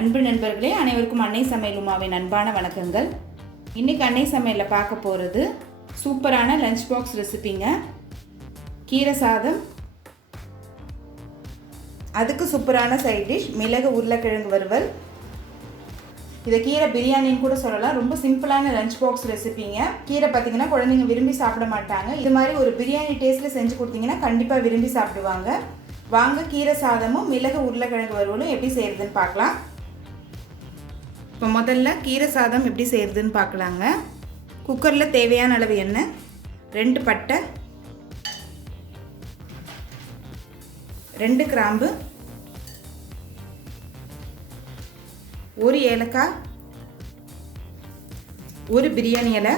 அன்பு நண்பர்களே, அனைவருக்கும் அன்னை சமையல் உமாவின் அன்பான வணக்கங்கள். இன்றைக்கி அன்னை சமையலில் பார்க்க போகிறது சூப்பரான லஞ்ச் பாக்ஸ் ரெசிபிங்க. கீரை சாதம், அதுக்கு சூப்பரான சைட் டிஷ் மிளகு உருளைக்கிழங்கு வறுவல். இதை கீரை பிரியாணின்னு கூட சொல்லலாம். ரொம்ப சிம்பிளான லஞ்ச் பாக்ஸ் ரெசிபிங்க. கீரை பார்த்திங்கன்னா குழந்தைங்க விரும்பி சாப்பிட மாட்டாங்க. இது மாதிரி ஒரு பிரியாணி டேஸ்ட்டில் செஞ்சு கொடுத்தீங்கன்னா கண்டிப்பாக விரும்பி சாப்பிடுவாங்க. வாங்க கீரை சாதமும் மிளகு உருளைக்கிழங்கு வறுவலும் எப்படி செய்கிறதுன்னு பார்க்கலாம். இப்போ முதல்ல கீரை சாதம் எப்படி செய்கிறதுன்னு பார்க்கலாங்க. குக்கரில் தேவையான அளவு எண்ணெய், 2 பட்டை, 2 கிராம்பு, 1 ஏலக்காய், 1 பிரியாணி இலை,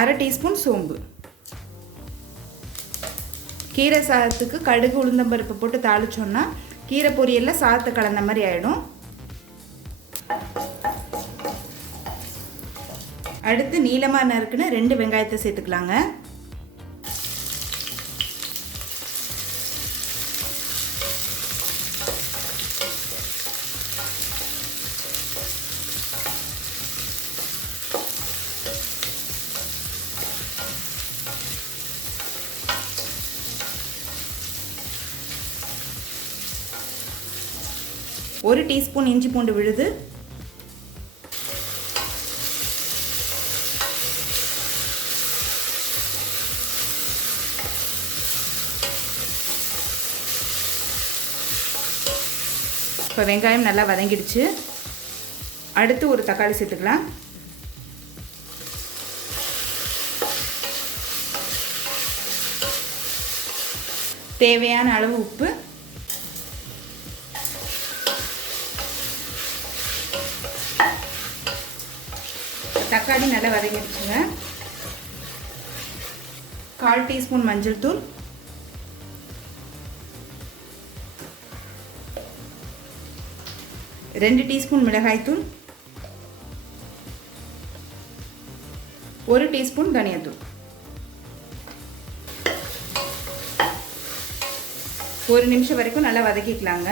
1/2 டீஸ்பூன் சோம்பு. கீரை சாதத்துக்கு கடுகு உளுந்தம்பருப்பு போட்டு தாளிச்சோன்னா கீரை பொரியலில் சாதத்தை கலந்த மாதிரி ஆகிடும். அடுத்து நீளமாக நறுக்குன்னு 2 வெங்காயத்தை சேர்த்துக்கலாங்க. ஒரு டீஸ்பூன் இஞ்சி பூண்டு விழுது, இப்போ வெங்காயம் நல்லா வதங்கிடுச்சு. அடுத்து ஒரு தக்காளி சேர்த்துக்கலாம். தேவையான அளவு உப்பு, தக்காளி நல்லா வதங்கிடுச்சுங்க. 1/4 டீஸ்பூன் மஞ்சள் தூள், 2 டீஸ்பூன் மிளகாய் தூள், 1 டீஸ்பூன் தனியாத்தூள். 1 நிமிஷம் வரைக்கும் நல்லா வதக்கிக்கலாங்க.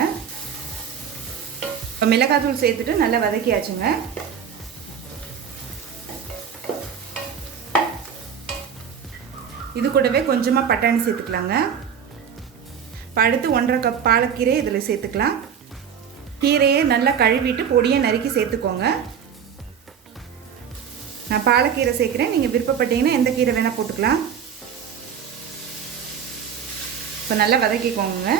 இப்போ மிளகாய் தூள் சேர்த்துட்டு நல்லா வதக்கியாச்சுங்க. இது கூடவே கொஞ்சமாக பட்டாணி சேர்த்துக்கலாங்க. இப்போ அடுத்து 1/2 கப் பாலக்கீரை இதில் சேர்த்துக்கலாம். கீரையை நல்லா கழுவிட்டு பொடியை நறுக்கி சேர்த்துக்கோங்க. நான் பாலக்கீரை சேர்க்குறேன். நீங்கள் விருப்பப்பட்டீங்கன்னா எந்த கீரை வேணால் போட்டுக்கலாம். இப்போ நல்லா வதக்கிக்கோங்க.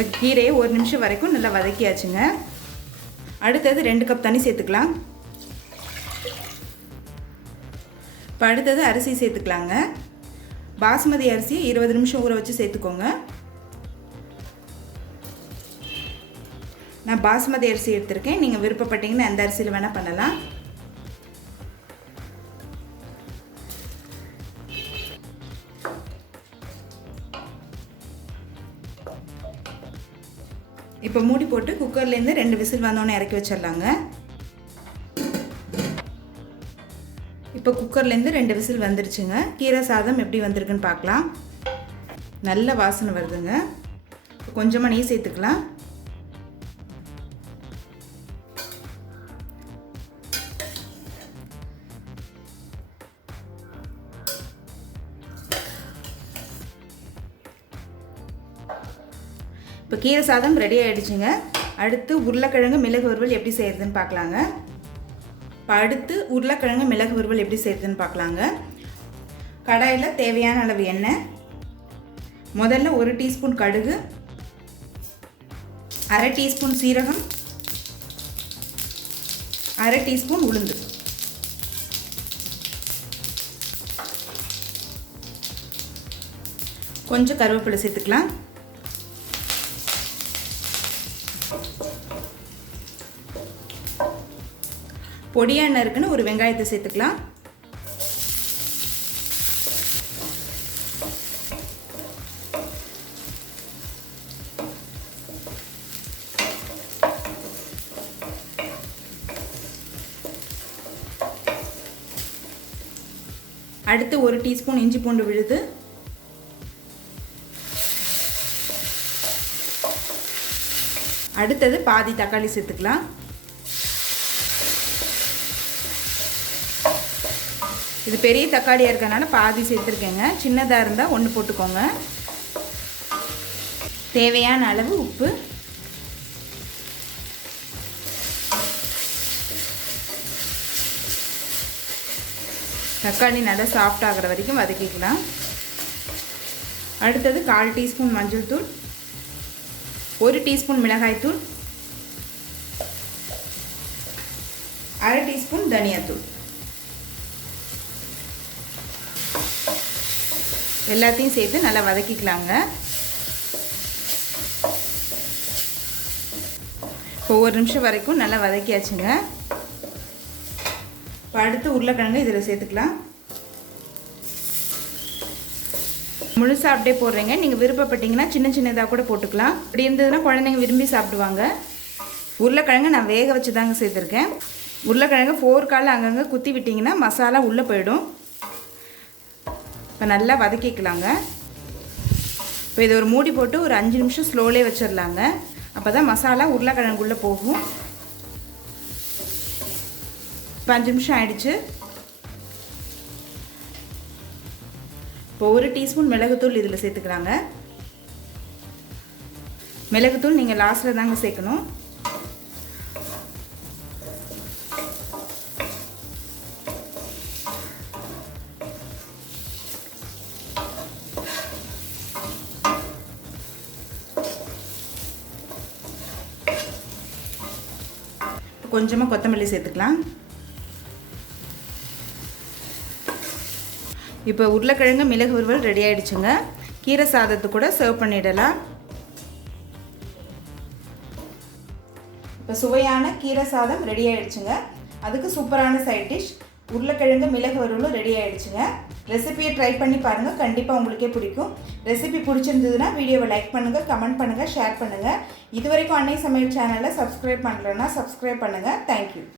இப்போ கீரையை 1 நிமிஷம் வரைக்கும் நல்லா வதக்கியாச்சுங்க. அடுத்தது 2 கப் தண்ணி சேர்த்துக்கலாம். இப்போ அடுத்தது அரிசி சேர்த்துக்கலாங்க. பாஸ்மதி அரிசி 20 நிமிஷம் ஊற வச்சு சேர்த்துக்கோங்க. நான் பாஸ்மதி அரிசி எடுத்திருக்கேன். நீங்கள் விருப்பப்பட்டீங்கன்னா எந்த அரிசியில் வேணால் பண்ணலாம். இப்போ மூடி போட்டு குக்கர்லேருந்து 2 விசில் வந்தோன்னே இறக்கி வச்சிடலாங்க. இப்போ குக்கர்லேருந்து 2 விசில் வந்துருச்சுங்க. கீரை சாதம் எப்படி வந்திருக்குன்னு பார்க்கலாம். நல்ல வாசனை வருதுங்க. கொஞ்சமாக நெய் சேர்த்துக்கலாம். இப்போ கீரை சாதம் ரெடி ஆகிடுச்சுங்க. அடுத்து உருளைக்கிழங்கு மிளகு வறுவல் எப்படி செய்கிறதுன்னு பார்க்கலாங்க. கடாயில் தேவையான அளவு எண்ணெய், முதல்ல 1 டீஸ்பூன் கடுகு, 1/2 டீஸ்பூன் சீரகம், 1/2 டீஸ்பூன் உளுந்து, கொஞ்சம் கருவேப்பிலை சேர்த்துக்கலாம். பொடியாக நறுக்குன்னு ஒரு வெங்காயத்தை சேர்த்துக்கலாம். அடுத்து 1 டீஸ்பூன் இஞ்சி பூண்டு விழுது, அடுத்தது பாதி தக்காளி சேர்த்துக்கலாம். இது பெரிய தக்காளியாக இருக்கனால பாதி சேர்த்துருக்கேங்க. சின்னதாக இருந்தால் 1 போட்டுக்கோங்க. தேவையான அளவு உப்பு, தக்காளி நல்லா சாஃப்ட் ஆகிற வரைக்கும் வதக்கிக்கலாம். அடுத்தது 1/4 டீஸ்பூன் மஞ்சள் தூள், 1 டீஸ்பூன் மிளகாய்த்தூள், 1/2 டீஸ்பூன் தனியாத்தூள். எல்லாத்தையும் சேர்த்து நல்லா வதக்கிக்கலாங்க. இப்போ 1 நிமிஷம் வரைக்கும் நல்லா வதக்கியாச்சுங்க. இப்போ அடுத்து உருளைக்கிழங்கு இதில் சேர்த்துக்கலாம். முழுசாக அப்படியே போடுறீங்க. நீங்கள் விருப்பப்பட்டீங்கன்னா சின்ன சின்னதாக கூட போட்டுக்கலாம். இப்படி இருந்ததுன்னா குழந்தைங்க விரும்பி சாப்பிடுவாங்க. உருளைக்கிழங்கு நான் வேக வச்சு தாங்க சேர்த்துருக்கேன். உருளைக்கிழங்கு 4 கால் அங்கங்கே குத்தி விட்டிங்கன்னா மசாலா உள்ளே போயிடும். இப்போ நல்லா வதக்கிக்கலாங்க. இப்போ இதை ஒரு மூடி போட்டு ஒரு 5 நிமிஷம் ஸ்லோலே வச்சிடலாங்க. அப்போ தான் மசாலா உருளைக்கிழங்குள்ளே போகும். இப்போ 5 நிமிஷம் ஆயிடுச்சு. இப்போ 1 டீஸ்பூன் மிளகுத்தூள் இதில் சேர்த்துக்கலாங்க. மிளகுத்தூள் நீங்கள் லாஸ்ட்டில் தாங்க சேர்க்கணும். கொஞ்சமாக கொத்தமல்லி சேர்த்துக்கலாம். இப்போ உருளைக்கிழங்கு மிளகு வறுவல் ரெடி ஆகிடுச்சுங்க. கீரை சாதத்து கூட சர்வ் பண்ணிடலாம். இப்போ சுவையான கீரை சாதம் ரெடி ஆகிடுச்சுங்க. அதுக்கு சூப்பரான சைட் டிஷ் உருளைக்கிழங்கு மிளகு வறுவலும் ரெடி ஆகிடுச்சுங்க. ரெசிபியை ட்ரை பண்ணி பாருங்கள், கண்டிப்பாக உங்களுக்கே பிடிக்கும். ரெசிபி பிடிச்சிருந்ததுன்னா வீடியோவை லைக் பண்ணுங்கள், கமெண்ட் பண்ணுங்கள், ஷேர் பண்ணுங்கள். இது வரைக்கும் அன்னை சமையல் சேனலை சப்ஸ்கிரைப் பண்ணலன்னா சப்ஸ்கிரைப் பண்ணுங்கள். தேங்க்யூ.